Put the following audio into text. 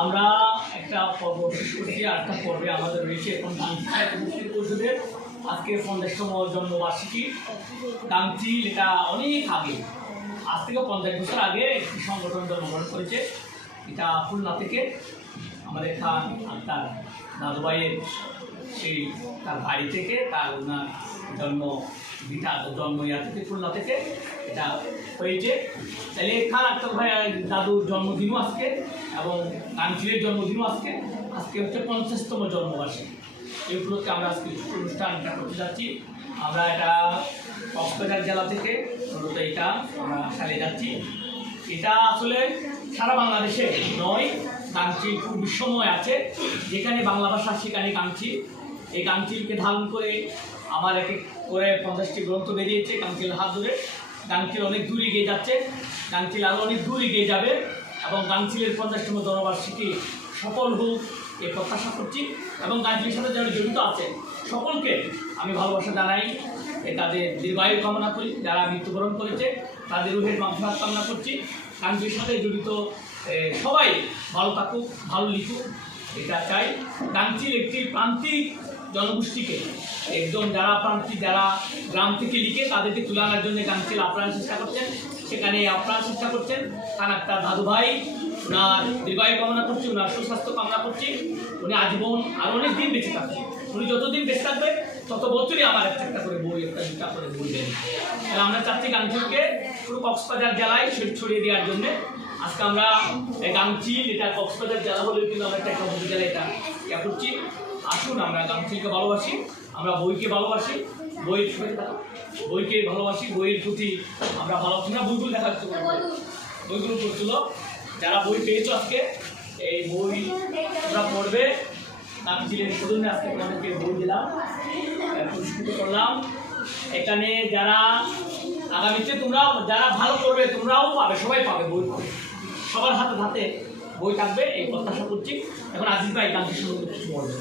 আমরা একটা পর্ব শেষ করছি, আর একটা পর্বে আমাদের রয়েছে এখন মুক্তি পরিষদের আজকে পঞ্চাশতম জন্মবার্ষিকী। গান্ধী এটা অনেক আগে। আজ থেকে পঞ্চাশ বছর আগে একটি সংগঠন জন্মগ্রহণ করেছে। এটা খুলনা থেকে। আমাদের খান আর তার দাদুভাইয়ের সেই তার বাড়ি থেকে তার ওনার জন্ম ভিটা জন্ম ইয়া থেকে, খুলনা থেকে এটা হয়েছে। তাহলে খান আক্তার ভাই দাদুর জন্মদিনও আজকে এবং কাঞ্চিলের জন্মদিনও আজকে। আজকে হচ্ছে পঞ্চাশতম জন্মবার্ষিকী। এই উপলক্ষে আমরা আজকে অনুষ্ঠানটা করতে যাচ্ছি। আমরা এটা কক্সবাজার জেলা থেকে মূলত এটা আমরা চালিয়ে যাচ্ছি। এটা আসলে সারা বাংলাদেশে নয় কাঞ্চিল খুব বিশ্বময় আছে। যেখানে বাংলা ভাষা সেখানে কাঞ্চিল এই কাঞ্চিলকে ধারণ করে আমার এক করে পঞ্চাশটি গ্রন্থ বেরিয়েছে কাঞ্চিল হাত ধরে। কাঞ্চিল অনেক দূর এগিয়ে যাচ্ছে কাঞ্চিল আরও অনেক দূর এগিয়ে যাবে এবং কাঞ্চিলের পঞ্চাশতম জনবার্ষিকী সফল হোক এ প্রত্যাশা করছি এবং কাঞ্চিলের সাথে যারা জড়িত আছে সকলকে আমি ভালোবাসা জানাই। এ তাদের দীর্ঘায়ু কামনা করি, যারা মৃত্যুবরণ করেছে, তাদের রুহের মাংসাহাত কামনা করছি। কাঞ্চির সাথে জড়িত সবাই ভালো থাকুক, ভালো লিখুক, এটা চাই। কাঞ্চিল একটি প্রান্তিক জনগোষ্ঠীকে, একদম যারা প্রান্তিক, যারা গ্রাম থেকে লিখে তাদেরকে তুলে আনার জন্য কাঞ্চিল আপনারা চেষ্টা করছেন। সেখানে আপনারা চেষ্টা করছেন। একটা দাদু ভাই ওনার দীর্ঘায়ু কামনা করছি ওনার সুস্বাস্থ্য কামনা করছি। উনি আজীবন আরও অনেক দিন বেঁচে থাকবে উনি যতদিন বেঁচে থাকবে তত বছরই আমার একটা একটা করে বই, একটা দুটা করে বই দেন আমরা চাচ্ছি গাংচিলকে পুরো কক্সবাজার জেলায় ছড়িয়ে দেওয়ার জন্যে আজকে আমরা গাংচিল এটা কক্সবাজার জেলা হলেও কিন্তু আমরা একটা একটা উপজেলা এটা ইয়া করছি। আসুন আমরা গাংচিলকে ভালোবাসি, আমরা বইকে ভালোবাসি বই বইকে ভালোবাসি, বইয়ের প্রতি আমরা ভালোবাসি না, বইগুলো দেখা যাচ্ছে। বইগুলো পড়ছিল। যারা বই পেয়েছ আজকে, এই বই তোমরা পড়বে। ছিলেন সদনে আজকে তোমাদেরকে বই দিলাম। পুরস্কৃত করলাম। এখানে যারা আগামীতে তোমরা যারা ভালো করবে তোমরাও পাবে, সবাই পাবে বই পাবে সবার হাতে হাতে বই থাকবে, এই প্রত্যাশা করছি। এখন আজিজ ভাই গান্ধী শুরু কিছু বলবেন